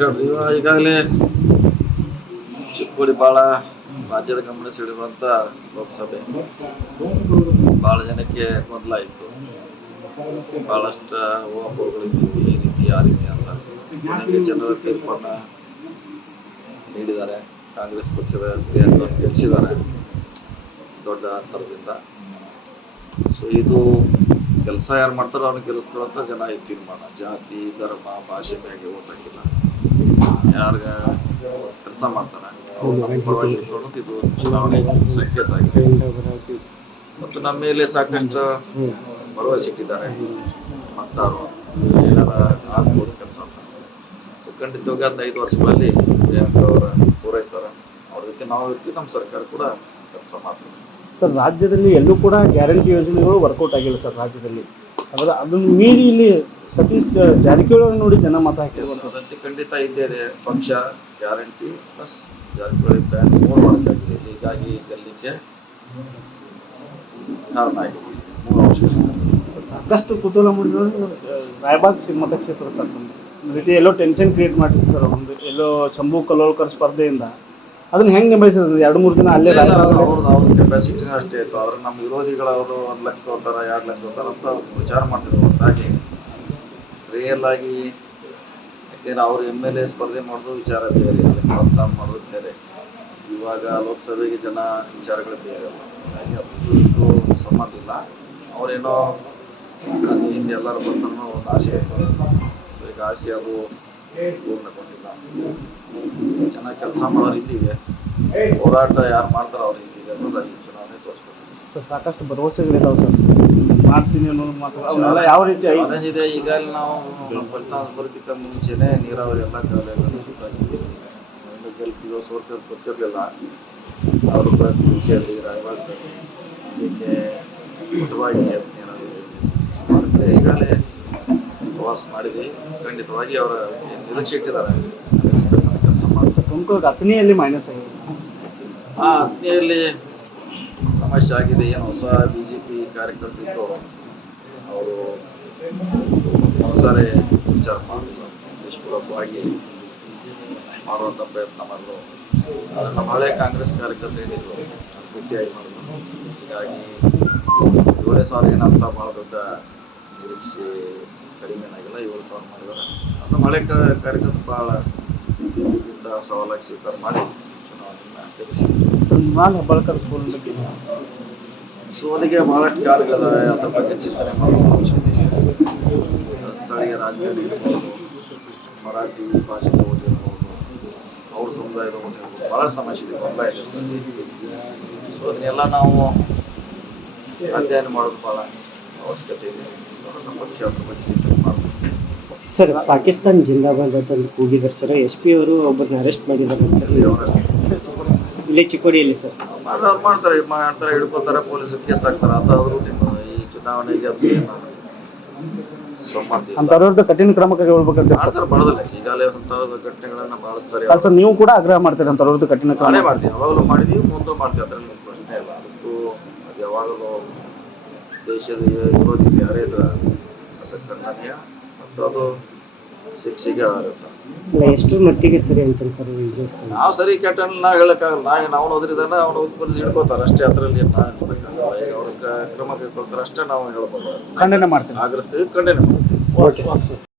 ಹೇಳ್ರಿ ಈಗಾಗಲೇ ಚಿಕ್ಕೋಡಿ ಭಾಳ ರಾಜ್ಯದ ಗಮನ ಸೆಳೆಯುವಂಥ ಲೋಕಸಭೆ ಭಾಳ ಜನಕ್ಕೆ ಮೊದಲಾಯಿತು. ಭಾಳಷ್ಟು ಊಹಾಪೋಹಗಳಿದ್ದವು, ಈ ರೀತಿ ಆ ರೀತಿ ಅಂತ. ನನಗೆ ಜನರ ತೀರ್ಪನ್ನು ನೀಡಿದ್ದಾರೆ. ಕಾಂಗ್ರೆಸ್ ಪಕ್ಷದ ಪ್ರಿಯಾಂಕರನ್ನು ಗೆಲ್ಲಿಸಿದ್ದಾರೆ ದೊಡ್ಡ ಅಂತರದಿಂದ. ಸೊ ಇದು ಕೆಲಸ ಯಾರು ಮಾಡ್ತಾರೋ ಅವ್ರನ್ನ ಗೆಲ್ಲಿಸ್ತಾರೋ ಅಂತ ಜನ ಈ ತೀರ್ಮಾನ. ಜಾತಿ, ಧರ್ಮ, ಭಾಷೆ ಮ್ಯಾಗೆ ಓಟ್ ಹಾಕಿಲ್ಲ. ಯಾರ್ಗ ಕೆಲಸ ಮಾಡ್ತಾರೆ ಅವ್ರು ಪರವಾಗಿ ಇಟ್ಕೊಳ್ಳೋದು ಇದು ಚುನಾವಣೆ ಸಂಕೇತ ಆಗಿದೆ. ಮತ್ತು ನಮ್ಮ ಮೇಲೆ ಸಾಕಷ್ಟು ಭರವಸೆ ಇಟ್ಟಿದ್ದಾರೆ ಮತದಾರರು, ಏನಾರ ಆಗ್ಬೋದು ಕೆಲಸ ಅಂತ. ಸೊ ಖಂಡಿತವಾಗಿ 5 ವರ್ಷಗಳಲ್ಲಿ ಪ್ರಿಯಾಂಕರ್ ಅವರ ಪೂರೈಸ್ತಾರೆ. ಅವ್ರ ಜೊತೆ ನಾವು ಇರ್ತೀವಿ, ನಮ್ಮ ಸರ್ಕಾರ ಕೂಡ ಕೆಲಸ ಮಾಡ್ತೀವಿ. ಸರ್, ರಾಜ್ಯದಲ್ಲಿ ಎಲ್ಲೂ ಕೂಡ ಗ್ಯಾರಂಟಿ ಯೋಜನೆಗಳು ವರ್ಕೌಟ್ ಆಗಿಲ್ಲ ಸರ್ ರಾಜ್ಯದಲ್ಲಿ. ಅದನ್ನು ಮೀರಿ ಇಲ್ಲಿ ಸತೀಶ್ ಜಾರಕಿಹೊಳಿ ನೋಡಿ ಜನ ಮತ ಹಾಕಿರ್ಬೋದು. ಅದಂತೆ ಖಂಡಿತ ಇದ್ದೇ ಇದೆ. ಪಕ್ಷ ಗ್ಯಾರಂಟಿ ಪ್ಲಸ್ ಜಾರಕಿಹೊಳಿ ಬ್ರ್ಯಾಂಡ್ 3 ವರ್ಷಕ್ಕಾಗಿದೆ. ಹೀಗಾಗಿ ಗೆಲ್ಲಲಿಕ್ಕೆ ಕಾರಣ ಆಗಿದೆ. 3 ವರ್ಷ ಸಾಕಷ್ಟು ಕುತೂಹಲ ಮೂಡಿದ್ರು ರಾಯಬಾಗ್ ಮತಕ್ಷೇತ್ರ ಸರ್. ಒಂದು ರೀತಿ ಎಲ್ಲೋ ಟೆನ್ಷನ್ ಕ್ರಿಯೇಟ್ ಮಾಡ್ತಿತ್ತು ಸರ್. ಒಂದು ಎಲ್ಲೋ ಶಂಭು ಕಲೋಲ್ಕರ್ ಸ್ಪರ್ಧೆಯಿಂದ ಅದನ್ನ ಹೆಂಗೆ ನಿಭಾಯಿಸಿದ್ರು? 2-3 ದಿನ ಅಲ್ಲೇ ಅವ್ರ ಕೆಪಾಸಿಟಿನೂ ಅಷ್ಟೇ ಇತ್ತು. ಆದ್ರೆ ನಮ್ಮ ವಿರೋಧಿಗಳು ಅವರು 1 ಲಕ್ಷ ತಗೋತಾರ, 2 ಲಕ್ಷ ತಗೋತಾರ ಅಂತ ವಿಚಾರ ಮಾಡ್ತಿದ್ರು. ಹೊರತಾಗಿ ರಿಯಲ್ ಆಗಿ ಯಾಕೆಂದ್ರೆ ಅವರು MLA ಸ್ಪರ್ಧೆ ಮಾಡೋದು ವಿಚಾರ ಬೇರೆ, ಅದಕ್ಕೆ ಮತದಾನ ಮಾಡೋದು ಬೇರೆ. ಇವಾಗ ಲೋಕಸಭೆಗೆ ಜನ ವಿಚಾರಗಳು ಬೇರೆ. ಹಾಗಾಗಿ ಅದು ಸಂಬಂಧ ಇಲ್ಲ. ಅವರೇನೋ ಹಿಂದೆ ಎಲ್ಲರೂ ಬಂದನ್ನು ಒಂದು ಆಸೆ ಇತ್ತು. ಸೊ ಈಗ ಆಸೆ ಅದು ಪೂರ್ಣಗೊಂಡಿಲ್ಲ. ಚೆನ್ನಾಗಿ ಕೆಲಸ ಮಾಡೋ ರೀತಿಗೆ ಹೋರಾಟ ಯಾರು ಮಾಡ್ತಾರೋ ಅವ್ರ ರೀತಿಗೆ ಅನ್ನೋದಾಗಿ ಚುನಾವಣೆ ತೋರಿಸ್ಬೇಕು. ಸಾಕಷ್ಟು ಭರವಸೆಗಳಿದಾವೆ ಸರ್, ಮಾಡ್ತೀನಿ ಅನ್ನೋದು ಮಾತು ಅವನ್ನೆಲ್ಲ ಯಾವ ರೀತಿ ಇದೆ. ಈಗ ನಾವು ಫಲಿತಾಂಶ ಬರೋದಕ್ಕಿಂತ ಮುಂಚೆನೇ ನೀರಾವರಿ ಎಲ್ಲ ಕಾಲೆಲ್ಲ ಸುಟ್ಟಾಗಿದ್ದೀವಿ. ಗೆಲ್ತಿರೋ ಸೋರ್ಕರ್ ಗೊತ್ತಿರಲಿಲ್ಲ. ಅವರು ಕೂಡ ಮುಂಚೆಯಲ್ಲಿ ರಾಯಬಾಗದಲ್ಲಿ ಹೀಗೆ ಮುಟವಾಗಿ ಸುಮಾರು ಕಡೆ ಈಗಾಗಲೇ ಪ್ರವಾಸ ಮಾಡಿದ್ವಿ. ಖಂಡಿತವಾಗಿ ಅವರ ನಿರೀಕ್ಷೆ ಇಟ್ಟಿದ್ದಾರೆ ಕೆಲಸ ಮಾಡ್ತಾರೆ. ತುಮಕೂರು ಅಗ್ನಿಯಲ್ಲಿ ಮೈನಸ್ ಆಗಿದೆ. ಆ ಅಗ್ನಿಯಲ್ಲಿ ಸಮಸ್ಯೆ ಆಗಿದೆ. ಏನು ಹೊಸ BJP ಕಾರ್ಯಕರ್ತರಿದ್ದು ಅವರು ಹೊಸರೇ ವಿಚಾರ ಮಾಡಲಿಲ್ಲ. ನಿಷ್ಪೂರ್ವಕವಾಗಿ ಮಾಡುವಂಥ ಪ್ರಯತ್ನ ಮಾಡಲು ನಮ್ಮ ಹಳೆ ಕಾಂಗ್ರೆಸ್ ಕಾರ್ಯಕರ್ತರು ಏನಿದ್ರು ಭೇಟಿಯಾಗಿ ಮಾಡಿದ್ರು. ಹೀಗಾಗಿ 7,000 ಏನಂತ ಭಾಳ ದೊಡ್ಡ ನಿರೀಕ್ಷೆ ಕಡಿಮೆ ಏನಾಗಿಲ್ಲ. 7,000 ಮಾಡಿದ್ದಾರೆ. ನಮ್ಮ ಹಳೆ ಕಾರ್ಯಕರ್ತರು ಭಾಳ ಚಿಂತೆಯಿಂದ ಸವಾಲಾಗಿ ಸ್ವೀಕಾರ ಮಾಡಿ ಹೆಬ್ಬಾಳ್ಕರ್ ಸ್ಕೂಲ್ ಬಗ್ಗೆ ಸೋಲಿಗೆ ಬಹಳಷ್ಟು ಕಾರಣಗಳಿದಾವೆ. ಅದ್ರ ಬಗ್ಗೆ ಚಿಂತನೆ ಮಾಡೋದು ಅವಶ್ಯಕತೆ ಇದೆ. ಸ್ಥಳೀಯ ರಾಜಕಾರಣಿ ಇರ್ಬೋದು, ಮರಾಠಿ ಭಾಷೆ ಓದಿರ್ಬೋದು, ಅವ್ರ ಸಮುದಾಯದ ಓದಿರ್ಬೋದು, ಭಾಳ ಸಮಸ್ಯೆ ಇದೆ, ಗೊಂದಲ ಇದೆ. ಸೊ ಅದನ್ನೆಲ್ಲ ನಾವು ಅಧ್ಯಯನ ಮಾಡೋದು ಭಾಳ ಅವಶ್ಯಕತೆ ಇದೆ. ಪಕ್ಷ ಅದ್ರ ಬಗ್ಗೆ ಚಿಂತನೆ ಮಾಡಬೇಕು. ಸರ್, ಪಾಕಿಸ್ತಾನ ಜಿಂದಾಬಾದ್ ಅಂತ ಕೂಗಿದ್ದಾರೆ ಸರ್. SP ಅವರು ಒಬ್ಬರನ್ನ ಅರೆಸ್ಟ್ ಮಾಡಿದ್ದಾರೆ ಇಲ್ಲೇ ಚಿಕ್ಕೋಡಿಯಲ್ಲಿ ಸರ್. ಅವ್ರು ಮಾಡ್ತಾರೆ, ಹಿಡ್ಕೋತಾರೆ, ಪೊಲೀಸರು ಕೇಸ್ ಹಾಕ್ತಾರೆ. ಅದಾದ್ರೂ ಈ ಚುನಾವಣೆಗೆ ಅದು ಸಂಬಂಧ ಅಂತವ್ರದ್ದು ಕಠಿಣ ಕ್ರಮ ಕೈಗೊಳ್ಬೇಕಂತ ಮಾಡೋದಿಲ್ಲ. ಈಗಾಗಲೇ ಅಂಥದ್ದು ಘಟನೆಗಳನ್ನ ಬಳಸ್ತಾರೆ. ಸರ್, ನೀವು ಕೂಡ ಆಗ್ರಹ ಮಾಡ್ತೀರಿ ಅಂತವ್ರದ್ದು ಕಠಿಣ ಕ್ರಮ? ಮಾಡ್ತೀವಿ, ಯಾವಾಗಲೂ ಮಾಡಿದೀವಿ, ಮುಂದೆ ಮಾಡ್ತೀವಿ. ಅದ್ರಲ್ಲಿ ಪ್ರಶ್ನೆ ಇಲ್ಲ. ಅದಕ್ಕೂ ಅದು ಯಾವಾಗಲೂ ದೇಶದ ವಿರೋಧಿಗೆ ಯಾರೇ ಇದ್ರೆ ಅದಕ್ಕೆ ಖಂಡನೀಯ ಮತ್ತು ಅದು ಶಿಕ್ಷೆಗೆ ಆಗುತ್ತೆ. ಎಷ್ಟರ ಮಟ್ಟಿಗೆ ಸರಿ ಅಂತ ಸರ್? ನಾವು ಸರಿ ಕೆಟ್ಟ ನಾವು ಹೇಳೋಕ್ಕಾಗಲ್ಲ. ನಾವು ಹೋದ್ರಿದಾನ ಅವ್ನು ಪೊಲೀಸ್ ಹಿಡ್ಕೋತಾರೆ ಅಷ್ಟೇ. ಅದರಲ್ಲಿ ನಾವು ಹೇಳೋಕ್ಕಾಗಲ್ಲ. ಈಗ ಅವ್ರ ಕ್ರಮ ಕೈಗೊಳ್ತಾರೆ ಅಷ್ಟೇ ನಾವು ಹೇಳ್ಬೋದು. ಖಂಡನೆ ಮಾಡ್ತೀವಿ, ಆಗ್ರಹಿಸ್ತೀವಿ, ಖಂಡನೆ ಮಾಡ್ತೀವಿ. Okay sir.